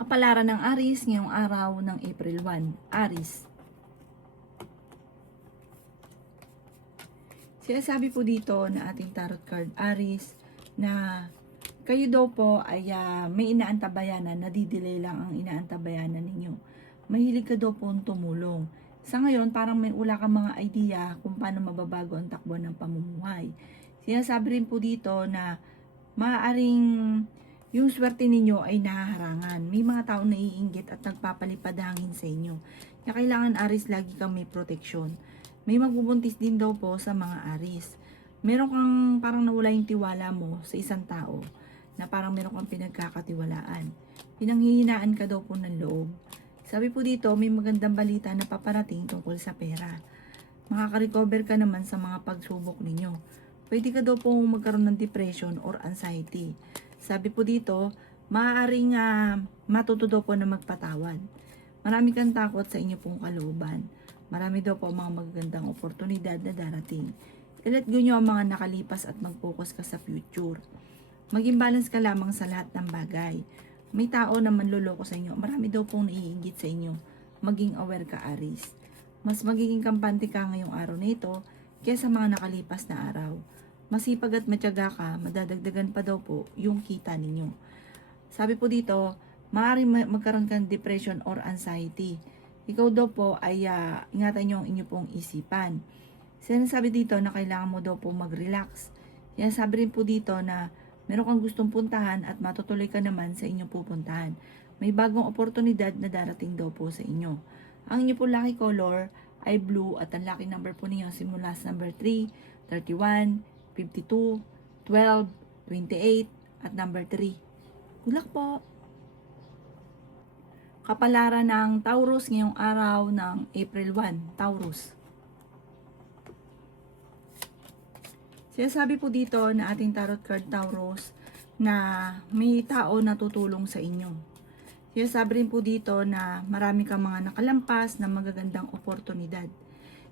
Kapalaran ng Aries ngayong araw ng April 1. Aries. Sinasabi po dito na ating tarot card Aries na kayo daw po ay may inaantabayanan, nadidelay lang ang inaantabayanan ninyo. Mahilig ka daw po tumulong. Sa ngayon, parang may ula kang mga idea kung paano mababago ang takbo ng pamumuhay. Sinasabi rin po dito na maaaring yung swerte ninyo ay nahaharangan. May mga tao na iinggit at nagpapalipad hangin sa inyo. Kaya kailangan Aries lagi kang may proteksyon. May magbubuntis din daw po sa mga Aries. Meron kang parang nawala yung tiwala mo sa isang tao na parang meron kang pinagkakatiwalaan. Pinanghihinaan ka daw po ng loob. Sabi po dito, may magandang balita na paparating tungkol sa pera. Makaka-recover ka naman sa mga pagsubok ninyo. Pwede ka daw po magkaroon ng depression or anxiety. Sabi po dito, maaaring matuto daw po na magpatawad. Marami kang takot sa inyo pong kalooban. Marami daw po mga magagandang oportunidad na darating. I-let go nyo ang mga nakalipas at mag-focus ka sa future. Maging balance ka lamang sa lahat ng bagay. May tao na manloloko sa inyo. Marami daw pong naiinggit sa inyo. Maging aware ka, Aries. Mas magiging kampante ka ngayong araw na ito kaysa mga nakalipas na araw. Masipag at matyaga ka, madadagdagan pa daw po yung kita ninyo. Sabi po dito, maaaring magkaroon kang depression or anxiety. Ikaw daw po ay ingatan nyo ang inyo pong isipan. Sinasabi dito na kailangan mo daw po mag-relax. Kaya sabi rin po dito na meron kang gustong puntahan at matutuloy ka naman sa inyong pupuntahan. May bagong oportunidad na darating daw po sa inyo. Ang inyo po lucky color ay blue at ang lucky number po ninyo simula sa number 3, 31, 52, 12, 28 at number 3. Good luck po! Kapalaran ng Taurus ngayong araw ng April 1. Taurus. Sinasabi po dito na ating tarot card Taurus na may tao na tutulong sa inyo. Sinasabi rin po dito na marami kang mga nakalampas na magagandang oportunidad.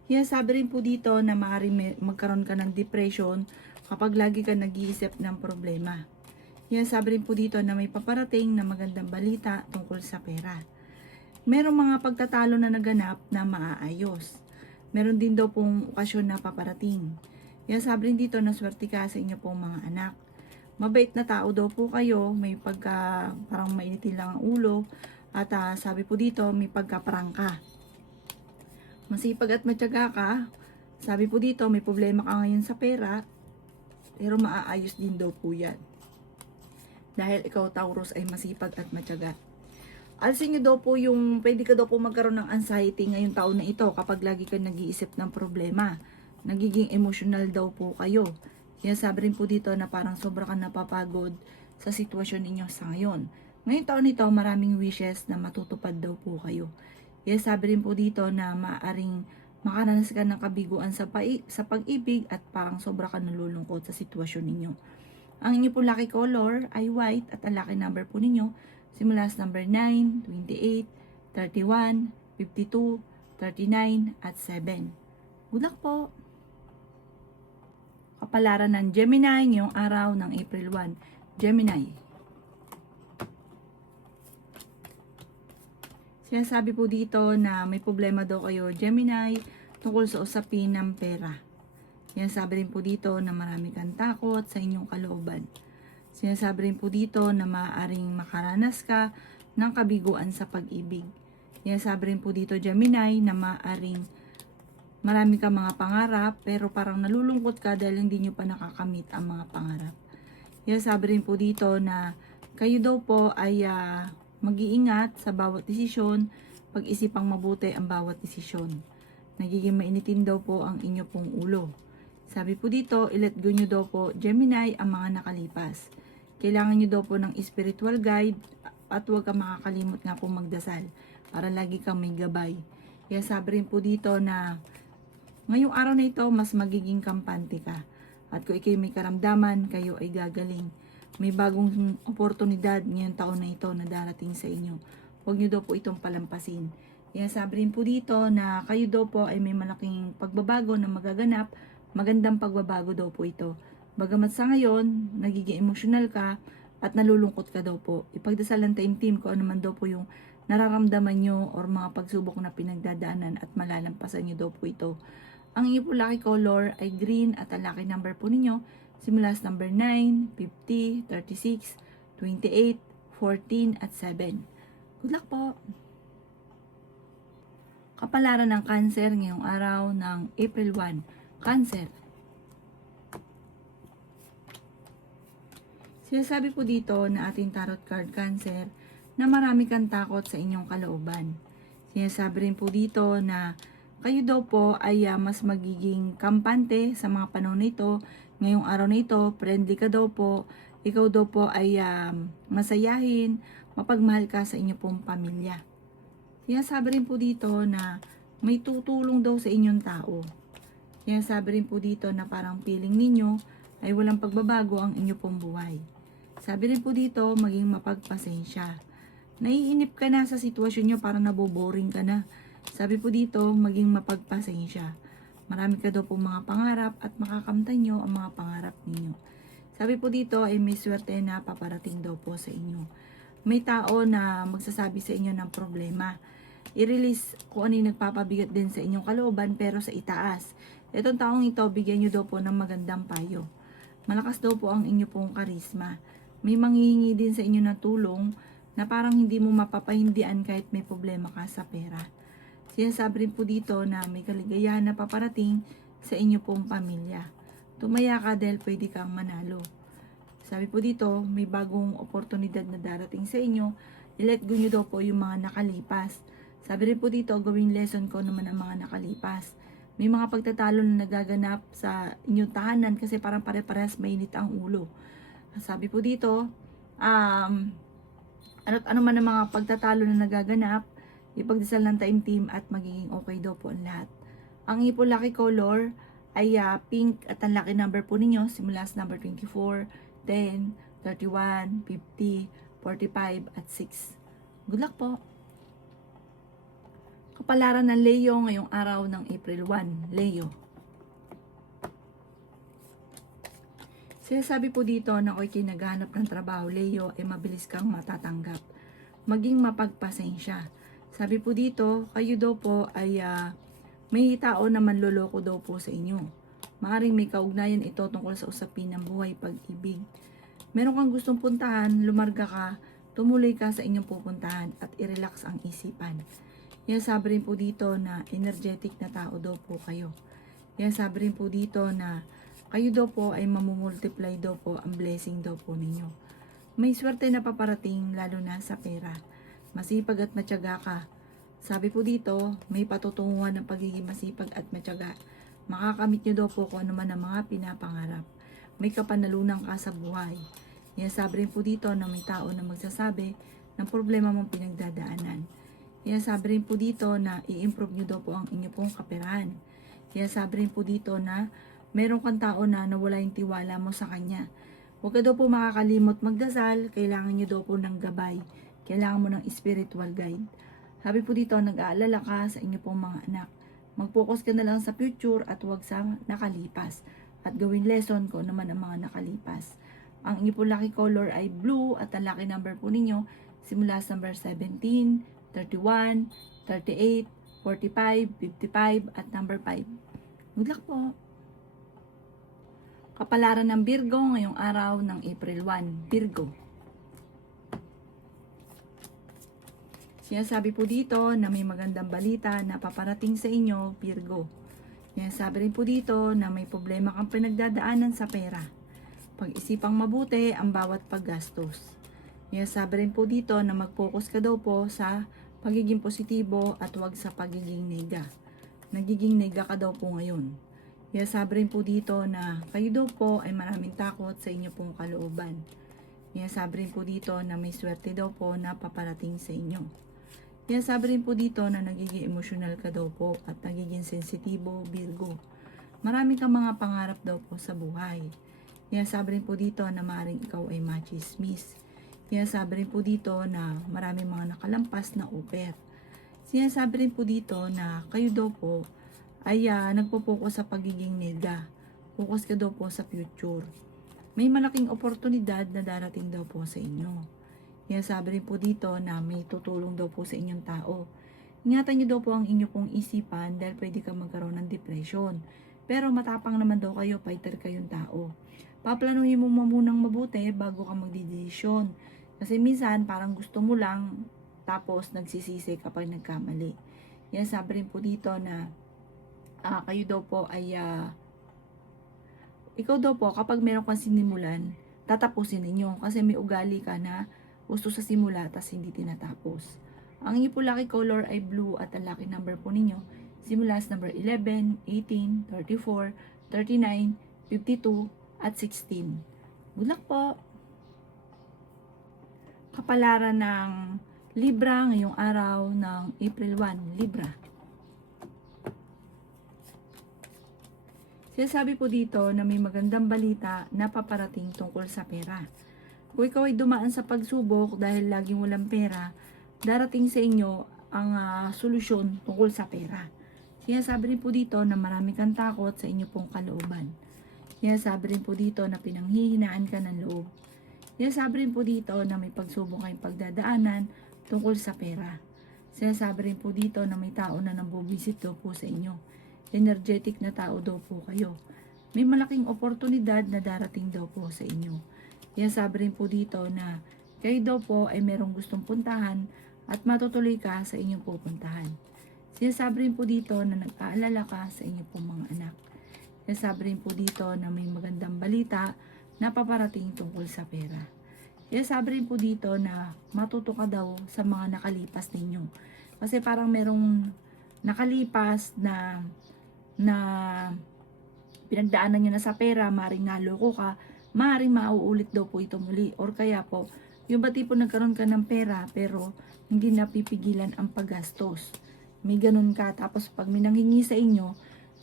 Sinasabi rin po dito na maaaring magkaroon ka ng depression kapag lagi ka nag-iisip ng problema. Sinasabi rin po dito na may paparating na magandang balita tungkol sa pera. Merong mga pagtatalo na naganap na maaayos. Meron din daw pong okasyon na paparating. Sinasabi rin dito na swerte ka sa inyo pong mga anak. Mabait na tao daw po kayo, may parang mainitin lang ang ulo. At sabi po dito, may pagkaprangka. Masipag at matyaga ka. Sabi po dito, may problema ka ngayon sa pera. Pero maaayos din daw po yan. Dahil ikaw Taurus ay masipag at matyaga. Alisin nyo daw po yung, pwede ka daw po magkaroon ng anxiety ngayong taon na ito kapag lagi ka nag-iisip ng problema. Nagiging emotional daw po kayo. Kaya sabi rin po dito na parang sobra ka napapagod sa sitwasyon ninyo sa ngayon. Ngayong taon nito, maraming wishes na matutupad daw po kayo. Kaya sabi rin po dito na maaaring makaranas ka ng kabiguan sa pag-ibig at parang sobra ka nalulungkot sa sitwasyon ninyo. Ang inyo po lucky color ay white at ang lucky number po ninyo simula sa number 9, 28, 31, 52, 39 at 7. Good luck po! Kapalaran ng Gemini ngayong araw ng April 1. Gemini. Sinasabi po dito na may problema daw kayo, Gemini, tungkol sa usapin ng pera. Sinasabi rin po dito na marami kang takot sa inyong kalooban. Sinasabi rin po dito na maaaring makaranas ka ng kabiguan sa pag-ibig. Sinasabi rin po dito, Gemini, na maaaring marami kang mga pangarap pero parang nalulungkot ka dahil hindi nyo pa nakakamit ang mga pangarap. Sinasabi rin po dito na kayo daw po ay mag-iingat sa bawat desisyon, pag-isipang mabuti ang bawat desisyon. Nagiging mainitin daw po ang inyo pong ulo. Sabi po dito, i-let go nyo daw po, Gemini, ang mga nakalipas. Kailangan nyo daw po ng spiritual guide at huwag kang makakalimot nga po magdasal para lagi kang may gabay. Kaya sabi rin po dito na ngayong araw na ito, mas magiging kampante ka. At kung ikay may karamdaman, kayo ay gagaling. May bagong oportunidad ngayong taon na ito na darating sa inyo. Huwag nyo daw po itong palampasin. Kaya sabi rin po dito na kayo daw po ay may malaking pagbabago na magaganap. Magandang pagbabago daw po ito. Bagamat sa ngayon, nagiging emotional ka, at nalulungkot ka daw po. Ipagdasal ng taimtim ko ano man daw po yung nararamdaman nyo or mga pagsubok na pinagdadaanan at malalampasan nyo daw po ito. Ang inyo po lucky color ay green at ang lucky number po ninyo simula sa number 9, 50, 36, 28, 14 at 7. Good luck po! Kapalaran ng Cancer ngayong araw ng April 1. Cancer. Sinasabi po dito na ating tarot card Cancer na marami kang takot sa inyong kalooban. Sinasabi rin po dito na kayo daw po ay mas magiging kampante sa mga panahon nito. Ngayong araw na ito, friendly ka daw po. Ikaw daw po ay masayahin, mapagmahal ka sa inyong pong pamilya. Sinasabi rin po dito na may tutulong daw sa inyong tao. Sinasabi rin po dito na parang feeling ninyo ay walang pagbabago ang inyong pong buhay. Sabi rin po dito, maging mapagpasensya. Naiinip ka na sa sitwasyon nyo, parang naboboring ka na. Sabi po dito, maging mapagpasensya. Marami ka daw po mga pangarap at makakamtan nyo ang mga pangarap ninyo. Sabi po dito ay may swerte na paparating daw po sa inyo. May tao na magsasabi sa inyo ng problema. I-release kung ano yung nagpapabigat din sa inyong kalooban pero sa itaas. Itong taong ito, bigyan nyo daw po ng magandang payo. Malakas daw po ang inyo pong karisma. May manghihingi din sa inyo ng tulong na parang hindi mo mapapahindian kahit may problema ka sa pera. Sinasabi rin po dito na may kaligayahan na paparating sa inyo pong pamilya. Tumaya ka dahil pwede kang manalo. Sabi po dito, may bagong oportunidad na darating sa inyo. I-let go nyo daw po yung mga nakalipas. Sabi rin po dito, gawing lesson ko naman ang mga nakalipas. May mga pagtatalo na nagaganap sa inyong tahanan kasi parang pare-parehas mainit ang ulo. Sabi po dito, ano man ang mga pagtatalo na nagaganap, ipagdasal ng taimtim at magiging okay daw po ang lahat. Ang ipo lucky color ay pink at ang lucky number po ninyo simula sa number 24, 10, 31, 50, 45 at 6. Good luck po! Kapalaran ng Leo ngayong araw ng April 1. Leo. Sinasabi po dito na kung ikay naghahanap ng trabaho, Leo, ay mabilis kang matatanggap. Maging mapagpasensya. Sabi po dito, kayo daw po ay may tao na manloloko daw po sa inyo. Maaring may kaugnayan ito tungkol sa usapin ng buhay, pag-ibig. Meron kang gustong puntahan, lumarga ka, tumuloy ka sa inyong pupuntahan at i-relax ang isipan. Yan sabi rin po dito na energetic na tao daw po kayo. Yan sabi rin po dito na kayo daw po ay mamumultiply daw po ang blessing daw po ninyo. May swerte na paparating lalo na sa pera. Masipag at matyaga ka. Sabi po dito, may patutunguhan ng pagiging masipag at matyaga. Makakamit nyo daw po kung ano man ang mga pinapangarap. May kapanalunan ka sa buhay. Yan sabi rin po dito na may tao na magsasabi ng problema mong pinagdadaanan. Yan sabi rin po dito na i-improve nyo daw po ang inyo pong kaperahan. Yan sabi rin po dito na meron kang tao na nawala yung tiwala mo sa kanya. Huwag ka daw po makakalimot magdasal, kailangan nyo daw po ng gabay. Kailangan mo ng spiritual guide. Sabi po dito, nag-aalala ka sa inyo pong mga anak. Mag-focus ka na lang sa future at huwag sa nakalipas. At gawin lesson ko naman ang mga nakalipas. Ang inyo po lucky color ay blue at ang lucky number po ninyo simula sa number 17, 31, 38, 45, 55 at number 5. Good luck po! Kapalaran ng Virgo ngayong araw ng April 1. Virgo. Sinasabi po dito na may magandang balita na paparating sa inyo, Virgo. Sinasabi rin po dito na may problema kang pinagdadaanan sa pera. Pag-isipang mabuti ang bawat paggastos. Sinasabi rin po dito na mag-focus ka daw po sa pagiging positibo at huwag sa pagiging nega. Nagiging nega ka daw po ngayon. Sabi rin po dito na kayo daw po ay maraming takot sa inyo pong kalooban. Sabi rin po dito na may swerte daw po na paparating sa inyo. Sabi rin po dito na nagiging emosyonal ka daw po at nagiging sensitibo, Virgo. Marami kang mga pangarap daw po sa buhay. Sabi rin po dito na maaaring ikaw ay machismis. Sabi rin po dito na maraming mga nakalampas na offer. Sinasabi rin po dito na kayo daw po ay nagpo-focus sa pagiging nega. Focus ka daw po sa future. may malaking oportunidad na darating daw po sa inyo. Kaya sabi rin po dito na may tutulong daw po sa inyong tao. Ingatan nyo daw po ang inyo pong isipan dahil pwede ka magkaroon ng depression. Pero matapang naman daw kayo, fighter kayong tao. Paplanuhin mo munang mabuti bago ka magdidesisyon. Kasi minsan parang gusto mo lang tapos nagsisisi kapag nagkamali. Yan sabi rin po dito na kayo daw po ay ikaw daw po kapag meron kang sinimulan, tatapusin ninyo kasi may ugali ka na gusto sa simula tas hindi tinatapos. Ang inyo po lucky color ay blue at ang lucky number po ninyo simula sa number 11, 18, 34, 39, 52 at 16. Good luck po! Kapalaran ng Libra ngayong araw ng April 1, Libra. Sinasabi po dito na may magandang balita na paparating tungkol sa pera. Kung ikaw ay dumaan sa pagsubok dahil laging walang pera, darating sa inyo ang solusyon tungkol sa pera. Sinasabi rin po dito na marami kang takot sa inyo pong kalooban. Sinasabi rin po dito na pinanghihinaan ka ng loob. Sinasabi rin po dito na may pagsubok kayong pagdadaanan tungkol sa pera. Sinasabi rin po dito na may tao na nambubisit daw po sa inyo. Energetic na tao daw po kayo. May malaking oportunidad na darating daw po sa inyo. Yan sabi rin po dito na kayo daw po ay merong gustong puntahan at matutuloy ka sa inyong pupuntahan. Sinasabi rin po dito na nag-aalala ka sa inyong pong mga anak. Sinasabi rin po dito na may magandang balita na paparating tungkol sa pera. Sinasabi rin po dito na matuto ka daw sa mga nakalipas ninyo. Kasi parang merong nakalipas na pinagdaanan nyo na sa pera, maring naloko ka, maring mauulit daw po ito muli. Or kaya po, yung ba tipo nagkaroon ka ng pera pero hindi napipigilan ang paggastos. May ganun ka, tapos pag may nanghingi sa inyo,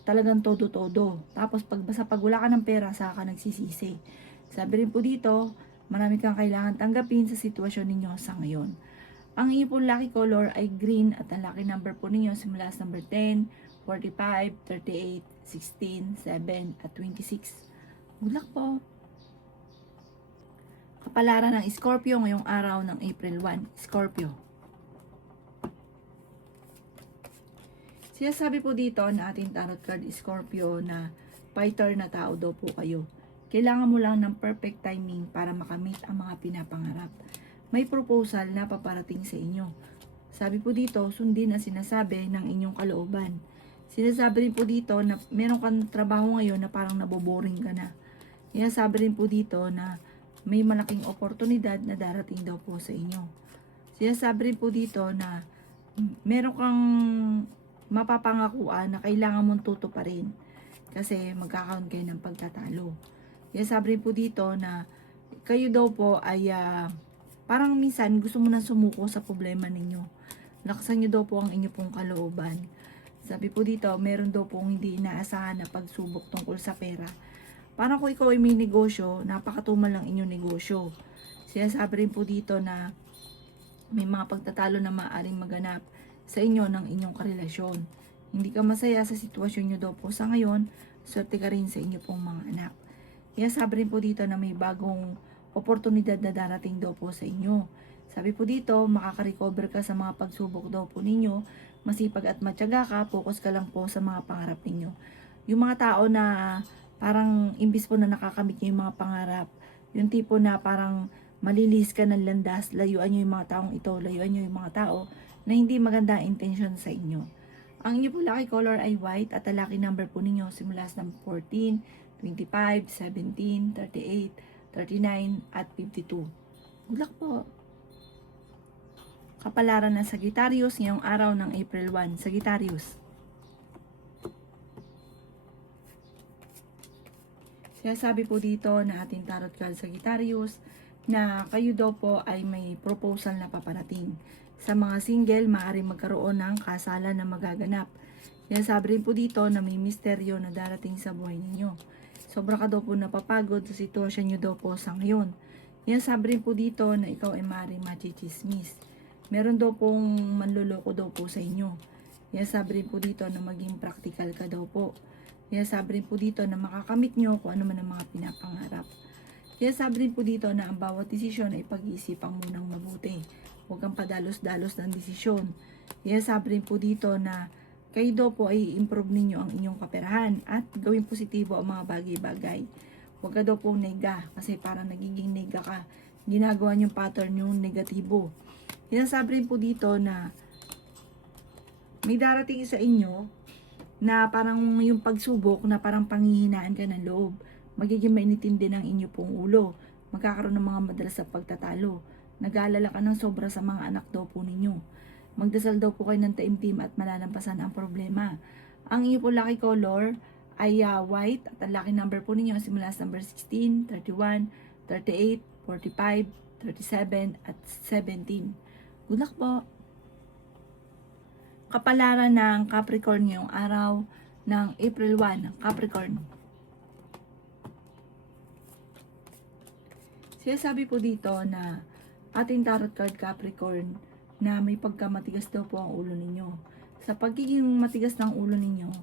talagang todo-todo. Tapos pag wala ka ng pera, saka ka nagsisisi. Sabi rin po dito, marami kang kailangan tanggapin sa sitwasyon ninyo sa ngayon. Ang inyo pong lucky color ay green at ang lucky number po ninyo simula sa number 10, 45, 38, 16, 7 at 26. Good luck po! Kapalaran ng Scorpio ngayong araw ng April 1. Scorpio. Sinasabi po dito na ating tarot card Scorpio na fighter na tao daw po kayo. Kailangan mo lang ng perfect timing para makamit ang mga pinapangarap. May proposal na paparating sa inyo. Sabi po dito, sundin ang sinasabi ng inyong kalooban. Sinasabi rin po dito na meron kang trabaho ngayon na parang naboboring ka na. Sinasabi rin po dito na may malaking oportunidad na darating daw po sa inyo. Sinasabi rin po dito na meron kang mapapangakuan na kailangan mong tutuparin kasi magkakaroon kayo ng pagtatalo. Sinasabi rin po dito na kayo daw po ay parang minsan gusto mo nang sumuko sa problema ninyo. Lakasan nyo daw po ang inyo pong kalooban. Sabi po dito, meron daw pong hindi inaasahan na pagsubok tungkol sa pera. Parang kung ikaw ay may negosyo, napakatumal lang inyong negosyo. Sinasabi rin po dito na may mga pagtatalo na maaaring maganap sa inyo ng inyong karelasyon. Hindi ka masaya sa sitwasyon nyo daw po sa ngayon, swerte ka rin sa inyo pong mga anak. Sinasabi rin po dito na may bagong oportunidad na darating daw po sa inyo. Sabi po dito, makaka-recover ka sa mga pagsubok daw po ninyo, masipag at matyaga ka, focus ka lang po sa mga pangarap ninyo. Yung mga tao na parang imbis po na nakakamit nyo yung mga pangarap, yung tipo na parang malilis ka ng landas, layuan nyo yung mga taong ito, layuan nyo yung mga tao na hindi maganda ang intention sa inyo. Ang inyo po lucky color ay white at ang lucky number po ninyo simula sa number 14, 25, 17, 38, 39 at 52. Good luck po! Kapalaran ng Sagittarius ngayong araw ng April 1. Sagittarius. Sinasabi po dito na ating tarot card Sagittarius na kayo daw po ay may proposal na paparating. Sa mga single, maaaring magkaroon ng kasalan na magaganap. Sinasabi rin po dito na may misteryo na darating sa buhay ninyo. Sobra ka daw po napapagod sa sitwasyon nyo daw po sa ngayon. Sinasabi rin po dito na ikaw ay maaaring machichismis. Meron daw pong manluloko daw po sa inyo. Sinasabi rin po dito na maging practical ka daw po. Sinasabi rin po dito na makakamit nyo kung ano man ang mga pinapangarap. Kaya sabi rin po dito na ang bawat desisyon ay pag-iisipan munang mabuti. Huwag kang padalos-dalos ng desisyon. Kaya sabi rin po dito na kayo daw po ay improve ninyo ang inyong kaperahan at gawing positibo ang mga bagay-bagay. Huwag ka daw po nega kasi parang nagiging nega ka. Ginagawa niyong pattern yung negatibo. Kaya sabi rin po dito na may darating sa inyo na parang yung pagsubok na parang panghihinaan ka ng loob. Magiging mainitin din ang inyo pong ulo. Magkakaroon ng mga madalas sa pagtatalo. Nag-aalala ka ng sobra sa mga anak daw po ninyo. Magdasal daw po kayo ng taimtim at malalampasan ang problema. Ang inyo po lucky color ay white at ang lucky number po ninyo simula sa number 16, 31, 38, 45, 37 at 17. Good luck po! Kapalaran ng Capricorn ngayong araw ng April 1, Capricorn. Sinasabi po dito na ating tarot card Capricorn na may pagkamatigas daw po ang ulo ninyo. Sa pagiging matigas ng ulo ninyo,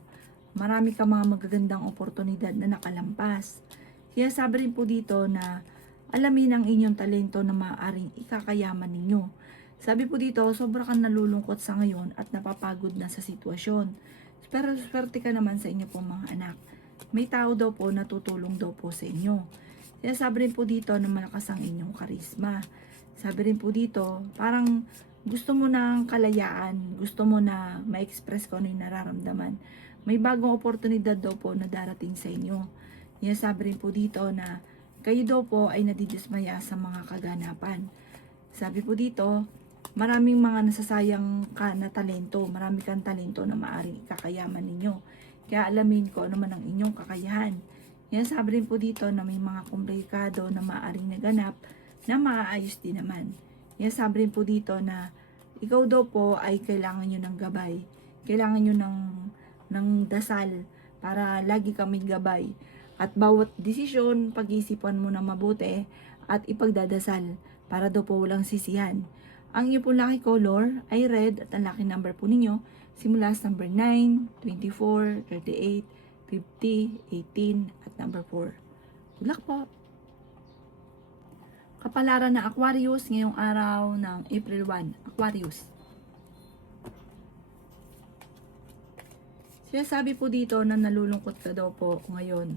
marami ka mga magagandang oportunidad na nakalampas. Kaya sabi rin po dito na alamin ang inyong talento na maaaring ikakayaman ninyo. Sabi po dito, sobra kang nalulungkot sa ngayon at napapagod na sa sitwasyon. Pero swerte ka naman sa inyo po mga anak. May tao daw po na tutulong daw po sa inyo. Kaya sabi rin po dito na malakas ang inyong karisma. Sabi rin po dito, parang gusto mo ng kalayaan, gusto mo na ma-express ko ano yung nararamdaman. May bagong oportunidad daw po na darating sa inyo. Kaya sabi rin po dito na kayo daw po ay nadidismaya sa mga kaganapan. Sabi po dito, maraming mga nasasayang ka na talento, marami kang talento na maaaring ikakayaman ninyo. Kaya alamin ko ano man ang inyong kakayahan. Kaya sabi rin po dito na may mga komplikado na maaaring naganap na maaayos din naman. Kaya sabi rin po dito na ikaw daw po ay kailangan nyo ng gabay. Kailangan nyo ng dasal para lagi kami gabay. At bawat desisyon, pag-iisipan mo na mabuti at ipagdadasal para daw po walang sisihan. Ang inyo po lucky color ay red at ang lucky number po ninyo simula sa number 9, 24, 38, 50, 18 at number 4. Good luck po! Kapalaran ng Aquarius ngayong araw ng April 1. Aquarius. Sinasabi po dito na nalulungkot ka daw po ngayon,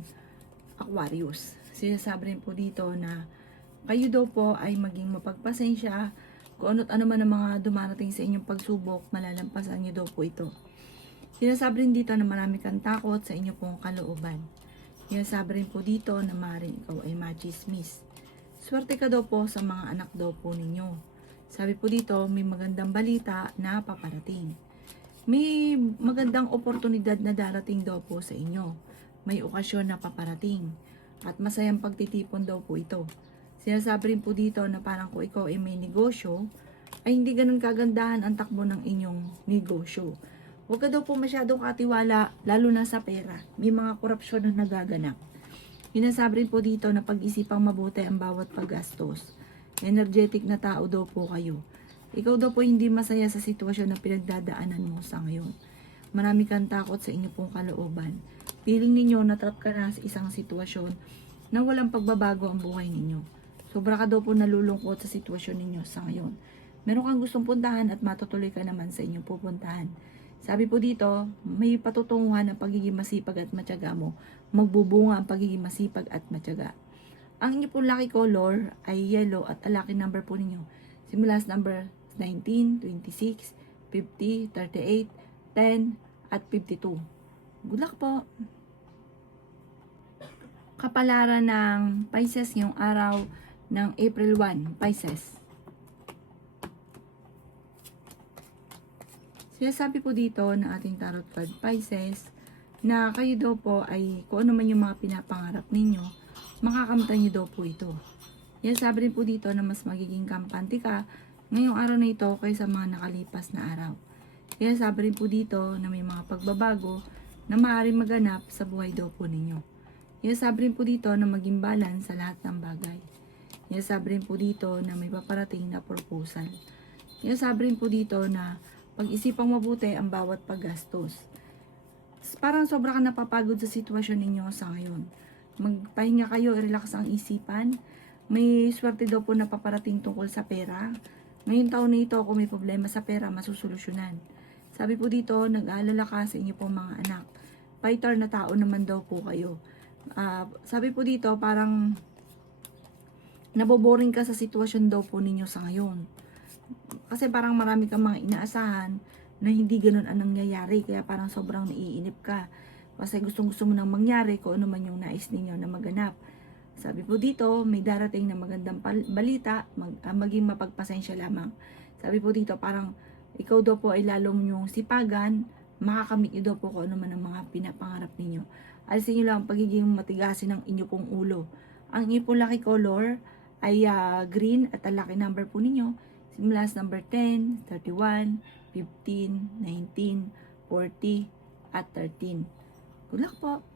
Aquarius. Sinasabi rin po dito na kayo daw po ay maging mapagpasensya kung ano't ano man ang mga dumarating sa inyong pagsubok, malalampasan niyo daw po ito. Sinasabi rin dito na marami kang takot sa inyong pong kalooban. Sinasabi rin po dito na maaaring ikaw ay machismis. Swerte ka daw po sa mga anak daw po ninyo. Sabi po dito, may magandang balita na paparating. May magandang oportunidad na darating daw po sa inyo. May okasyon na paparating. At masayang pagtitipon daw po ito. Sinasabi rin po dito na parang kung ikaw ay may negosyo, ay hindi ganun kagandahan ang takbo ng inyong negosyo. Huwag ka daw po masyadong katiwala, lalo na sa pera. May mga korupsyon na nagaganap. Sinasabi rin po dito na pag-isipang mabuti ang bawat paggastos. Energetic na tao daw po kayo. Ikaw daw po hindi masaya sa sitwasyon na pinagdadaanan mo sa ngayon. Marami kang takot sa inyo pong kalooban. Feeling ninyo natrap ka na sa isang sitwasyon na walang pagbabago ang buhay ninyo. Sobra ka daw po nalulungkot sa sitwasyon ninyo sa ngayon. Meron kang gustong puntahan at matutuloy ka naman sa inyong pupuntahan. Sabi po dito, may patutunguhan ang pagiging masipag at matyaga mo. Magbubunga ang pagiging masipag at matyaga. Ang inyo po lucky color ay yellow at ang lucky number po ninyo simula sa number 19, 26, 50, 38, 10 at 52. Good luck po! Kapalaran ng Pisces ngayong araw ng April 1, Pisces. Sinasabi po dito na ating tarot card Pisces na kayo daw po ay kung ano man yung mga pinapangarap ninyo, makakamtan nyo daw po ito. Sabi rin po dito na mas magiging kampante ka ngayong araw na ito kaysa mga nakalipas na araw. Sabi rin po dito na may mga pagbabago na maaaring maganap sa buhay daw po ninyo. Sabi rin po dito na maging balance sa lahat ng bagay. Sabi rin po dito na may paparating na proposal. Sabi rin po dito na pag-isipang mabuti ang bawat paggastos. Parang sobra ka napapagod sa sitwasyon ninyo sa ngayon. magpahinga kayo, relax ang isipan. May swerte daw po na paparating tungkol sa pera. Ngayong taon na ito, kung may problema sa pera, masusolusyonan. Sabi po dito, nag-aalala ka sa inyo pong mga anak. Fighter na tao naman daw po kayo. Sabi po dito, parang naboboring ka sa sitwasyon daw po ninyo sa ngayon. Kasi parang marami kang mga inaasahan na hindi ganun ang nangyayari. Kaya parang sobrang naiinip ka. Kasi gustong-gusto mo nang mangyari kung ano man yung nais ninyo na maganap. Sabi po dito, may darating na magandang balita, maging mapagpasensya lamang. Sabi po dito, parang ikaw daw po ay lalong yung sipagan, makakamit nyo daw po kung ano man ang mga pinapangarap ninyo. Alisin nyo lang ang pagiging matigasin ng inyo pong ulo. Ang inyo pong lucky color ay green at ang lucky number po ninyo, simula sa number 10, 31, 15, 19, 40, at 13. Good luck po!